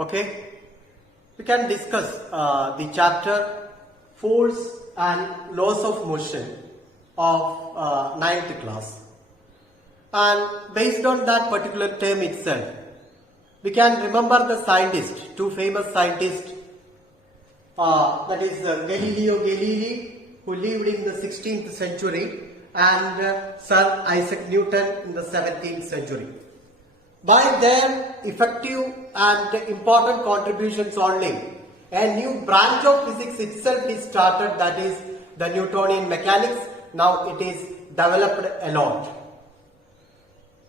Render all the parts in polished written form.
Okay, we can discuss the chapter force and laws of motion of ninth class, and based on that particular term itself, we can remember the scientists, two famous scientists, that is Galileo Galilei, who lived in the 16th century, and Sir Isaac Newton in the 17th century. By their effective and important contributions only, a new branch of physics itself is started, that is the Newtonian mechanics. Now it is developed a lot.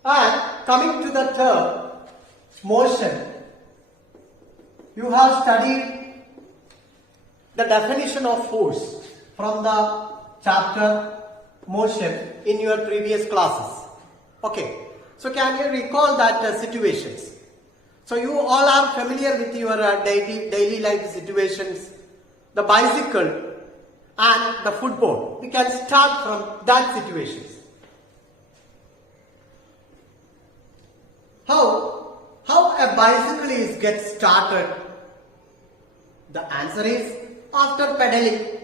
And coming to the term motion, you have studied the definition of force from the chapter motion in your previous classes. Okay, so can you recall that situations? So you all are familiar with your daily life situations, the bicycle and the football. We can start from that situations. How a bicycle is get started? The answer is after pedaling.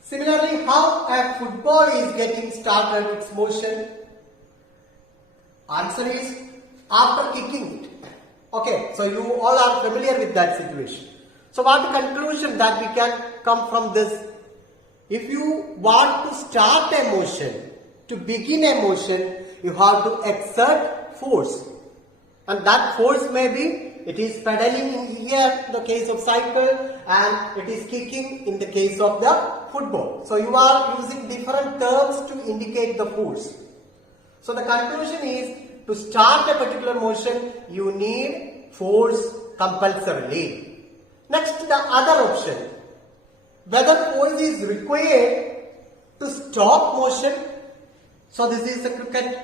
Similarly, how a football is getting started its motion? Answer is after kicking it. Okay, so you all are familiar with that situation. So what the conclusion that we can come from this? If you want to start a motion, to begin a motion, you have to exert force. And that force may be, it is pedaling here in the case of cycle, and it is kicking in the case of the football. So you are using different terms to indicate the force. So the conclusion is, to start a particular motion, you need force compulsorily. Next, the other option, whether force is required to stop motion. So this is the cricket,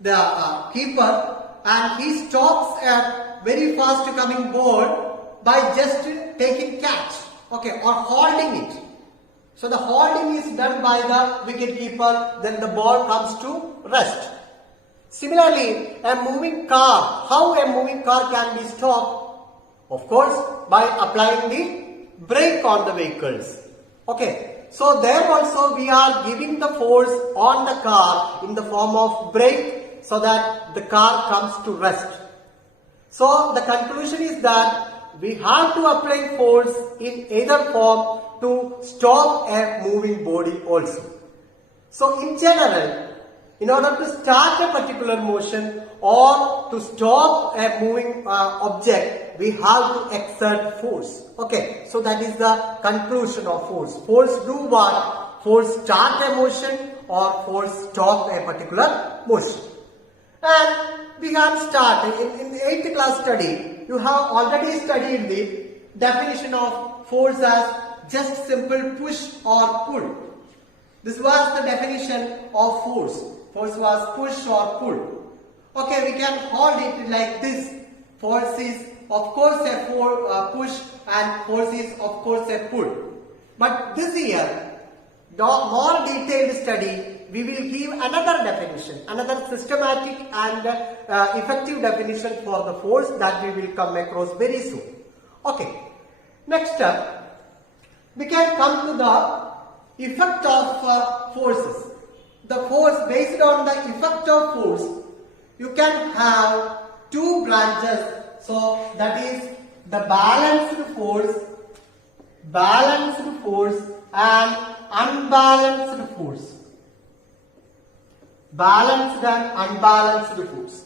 the keeper, and he stops a very fast coming ball by just taking catch, okay, or holding it. So the holding is done by the wicket keeper, then the ball comes to rest. Similarly, a moving car, how a moving car can be stopped? Of course, by applying the brake on the vehicles. Okay, so there also we are giving the force on the car in the form of brake, so that the car comes to rest. So the conclusion is that we have to apply force in either form to stop a moving body also. So in general, in order to start a particular motion or to stop a moving object, we have to exert force. Okay, so that is the conclusion of force. Force do what? Force start a motion or force stop a particular motion. And we can start in the 8th class study. You have already studied the definition of force as just simple push or pull. This was the definition of force. Force was push or pull. Okay, we can hold it like this. Force is of course a push and force is of course a pull. But this year, more detailed study, we will give another definition, another systematic and effective definition for the force that we will come across very soon. Okay, next up, we can come to the effect of forces. The force, based on the effect of force, you can have two branches. So that is the balanced force and unbalanced force. Balanced and unbalanced force.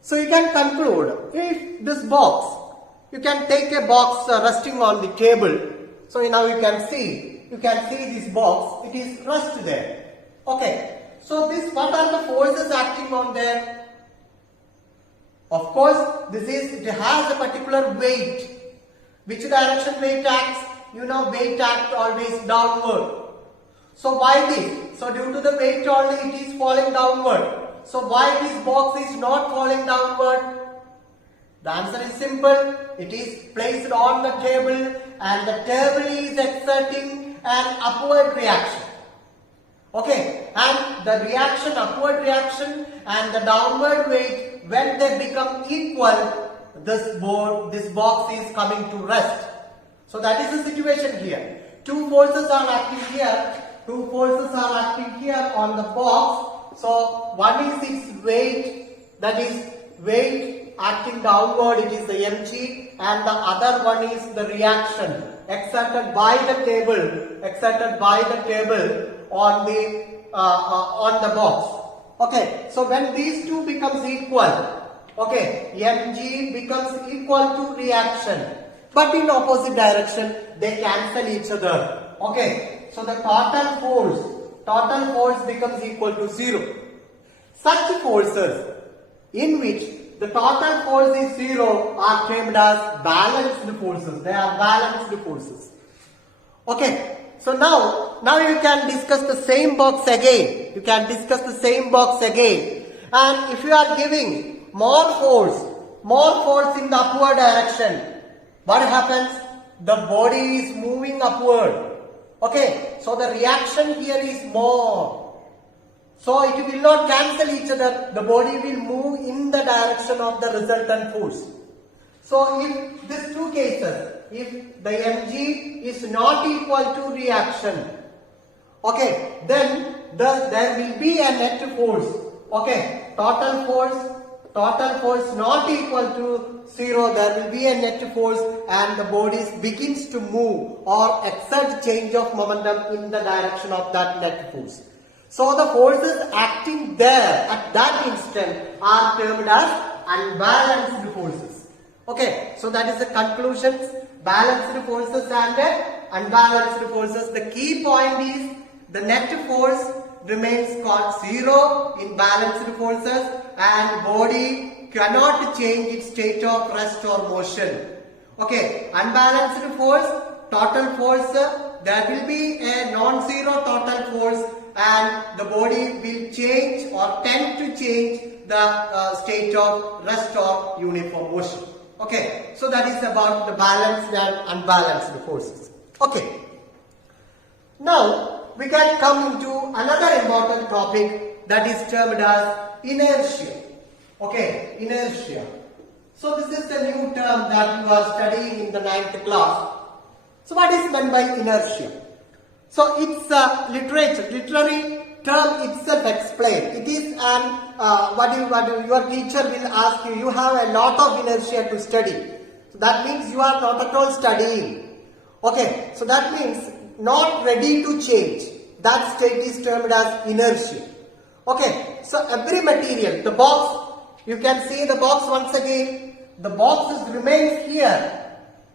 So you can conclude, if this box, you can take a box resting on the table. So now you can see this box, it is rest there. Okay, so what are the forces acting on there? Of course, it has a particular weight. Which direction weight acts? You know, weight acts always downward. So why this? So due to the weight only it is falling downward. So why this box is not falling downward? The answer is simple. It is placed on the table and the table is exerting an upward reaction. Okay, and the reaction, upward reaction and the downward weight, when they become equal, this box is coming to rest. So that is the situation here. Two forces are acting here. Two forces are acting here on the box. So one is its weight, that is weight acting downward, it is the mg, and the other one is the reaction exerted by the table on the box. Okay, so when these two becomes equal, okay, mg becomes equal to reaction, but in opposite direction they cancel each other. Okay, so the total force becomes equal to 0. Such forces in which the total force is 0 are termed as balanced forces. They are balanced forces. Okay, so now you can discuss the same box again. And if you are giving more force in the upward direction, what happens? The body is moving upward. Okay, so the reaction here is more. So it will not cancel each other. The body will move in the direction of the resultant force. So if these two cases, if the mg is not equal to reaction, okay, then there will be a net force. Okay, total force not equal to 0, there will be a net force and the body begins to move or exert change of momentum in the direction of that net force. So the forces acting there at that instant are termed as unbalanced forces. Okay, so that is the conclusions. Balanced forces and unbalanced forces. The key point is the net force remains called 0 in balanced forces and body cannot change its state of rest or motion. Okay, unbalanced force, total force, there will be a non-zero total force and the body will change or tend to change the state of rest or uniform motion. Okay, so that is about the balanced and unbalanced forces. Okay, now we can come into another important topic that is termed as inertia. Okay, inertia. So this is the new term that you are studying in the 9th class. So what is meant by inertia? So it's a literary term itself explained. It is an your teacher will ask you. You have a lot of inertia to study. So that means you are not at all studying. Okay, so that means not ready to change. That state is termed as inertia. Okay, so every material, the box, you can see the box once again. The box remains here.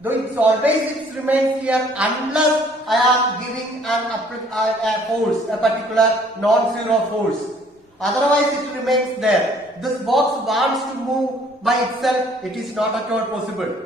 Though it remains here unless I am giving a force, a particular non-zero force. Otherwise it remains there. This box wants to move by itself. It is not at all possible.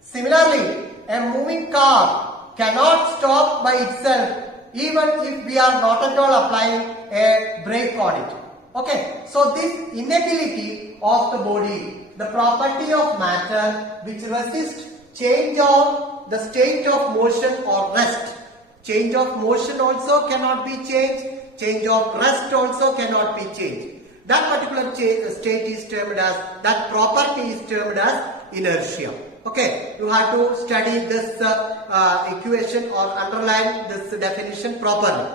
Similarly, a moving car cannot stop by itself even if we are not at all applying a brake on it. Okay, so this inability of the body, the property of matter which resists change of the state of motion or rest. Change of motion also cannot be changed. Change of rest also cannot be changed. That particular state is termed as, that property is termed as inertia. Okay, you have to study this equation or underline this definition properly.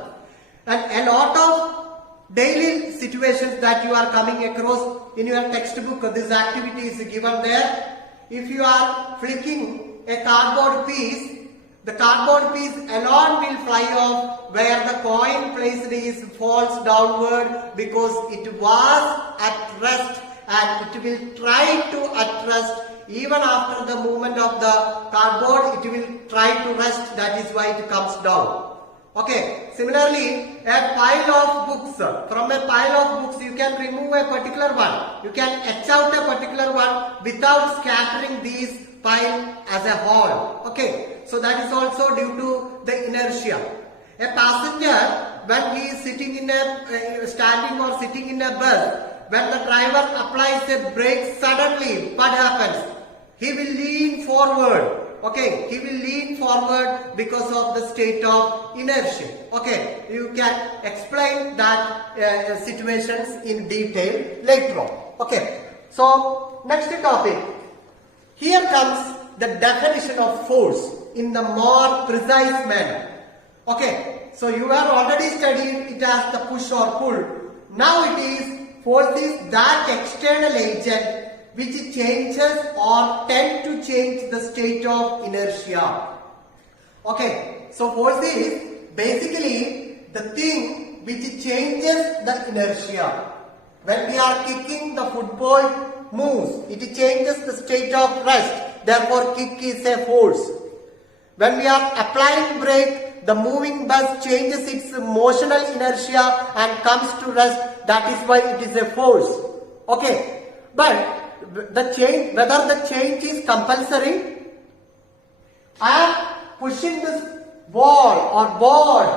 And a lot of daily situations that you are coming across in your textbook, this activity is given there. If you are flicking a cardboard piece, the cardboard piece alone will fly off where the coin placed is falls downward because it was at rest and it will try to at rest even after the movement of the cardboard. It will try to rest, that is why it comes down. Okay, similarly a pile of books, from a pile of books you can remove a particular one, you can etch out a particular one without scattering these pile as a whole. Okay, so that is also due to the inertia. A passenger, when he is sitting in a standing or sitting in a bus, when the driver applies a brake suddenly, what happens? He will lean forward. Okay, he will lean forward because of the state of inertia. Okay, you can explain that situations in detail later on. Okay, so next topic. Here comes the definition of force in the more precise manner. Okay, so you have already studied it as the push or pull. Now it is force is that external agent which changes or tend to change the state of inertia. Okay, so force is basically the thing which changes the inertia. When we are kicking, the football moves. It changes the state of rest. Therefore, kick is a force. When we are applying brake, the moving bus changes its motional inertia and comes to rest. That is why it is a force. Okay, but the change, whether the change is compulsory, I am pushing this wall or board.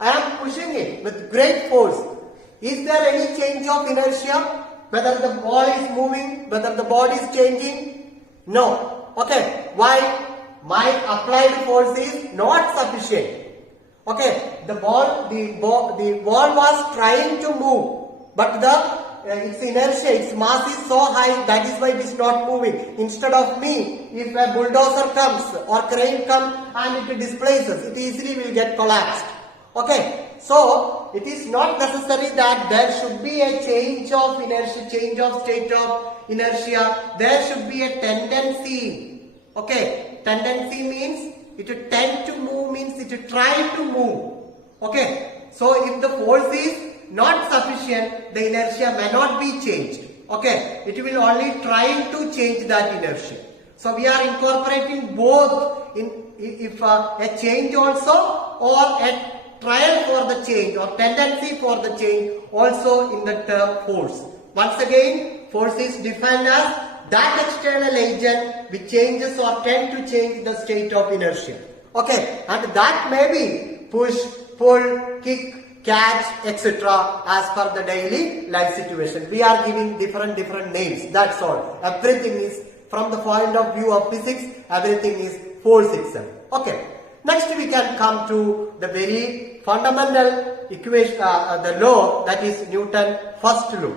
I am pushing it with great force. Is there any change of inertia? Whether the ball is moving, whether the board is changing? No. Okay. Why? My applied force is not sufficient. Okay. The ball was trying to move, but its inertia, its mass is so high, that is why it is not moving. Instead of me, if a bulldozer comes or crane comes and it displaces, it easily will get collapsed. Okay, so it is not necessary that there should be a change of inertia, change of state of inertia. There should be a tendency. Okay, tendency means it tend to move, means it try to move. Okay, so if the force is not sufficient, the inertia may not be changed. Okay, it will only try to change that inertia. So we are incorporating both if a change also or a trial for the change or tendency for the change also in the term force. Once again, force is defined as that external agent which changes or tend to change the state of inertia. Okay, and that may be push, pull, kick, catch, etc. as per the daily life situation. We are giving different names. That's all. Everything is from the point of view of physics. Everything is force itself. Okay. Next we can come to the very fundamental equation, the law, that is Newton's first law.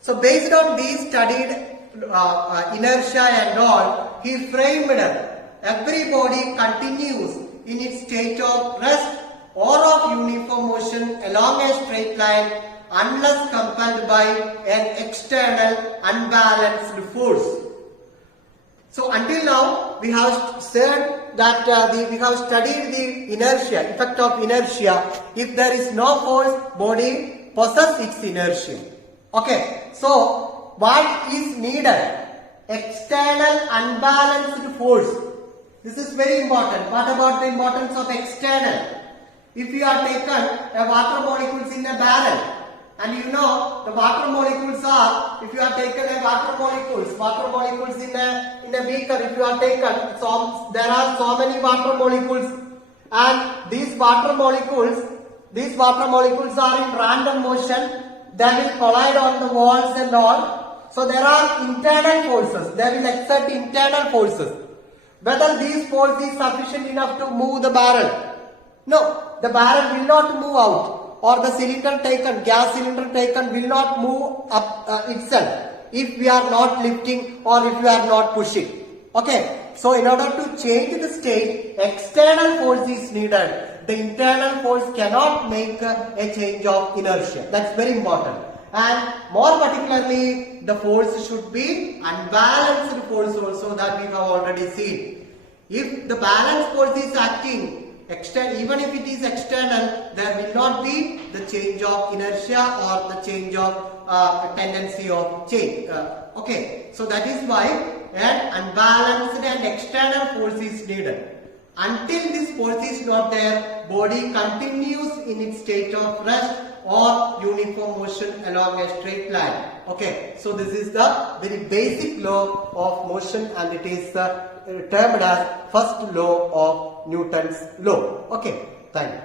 So based on these studied inertia and all, he framed every body continues in its state of rest or of uniform motion along a straight line unless compelled by an external unbalanced force. So until now we have said that we have studied the inertia, effect of inertia. If there is no force, body possesses its inertia. Okay, so what is needed? External unbalanced force. This is very important. What about the importance of external? If you are taken a water molecules in a barrel, and you know the water molecules are, if you are taken a water molecules in a beaker, if you are taken, so there are so many water molecules, and these water molecules are in random motion. They will collide on the walls and all. So there are internal forces. They will exert internal forces. Whether these forces is sufficient enough to move the barrel? No, the barrel will not move out. Or the cylinder taken, gas cylinder taken will not move up itself if we are not lifting or if we are not pushing. Okay, so in order to change the state, external force is needed. The internal force cannot make a change of inertia. That's very important. And more particularly, the force should be unbalanced force also, that we have already seen. If the balanced force is acting, even if it is external, there will not be the change of inertia or the change of tendency of change. Okay, so that is why an unbalanced and external force is needed. Until this force is not there, body continues in its state of rest or uniform motion along a straight line. Okay, so this is the very basic law of motion, and it is termed as first law of Newton's law. Okay, thank you.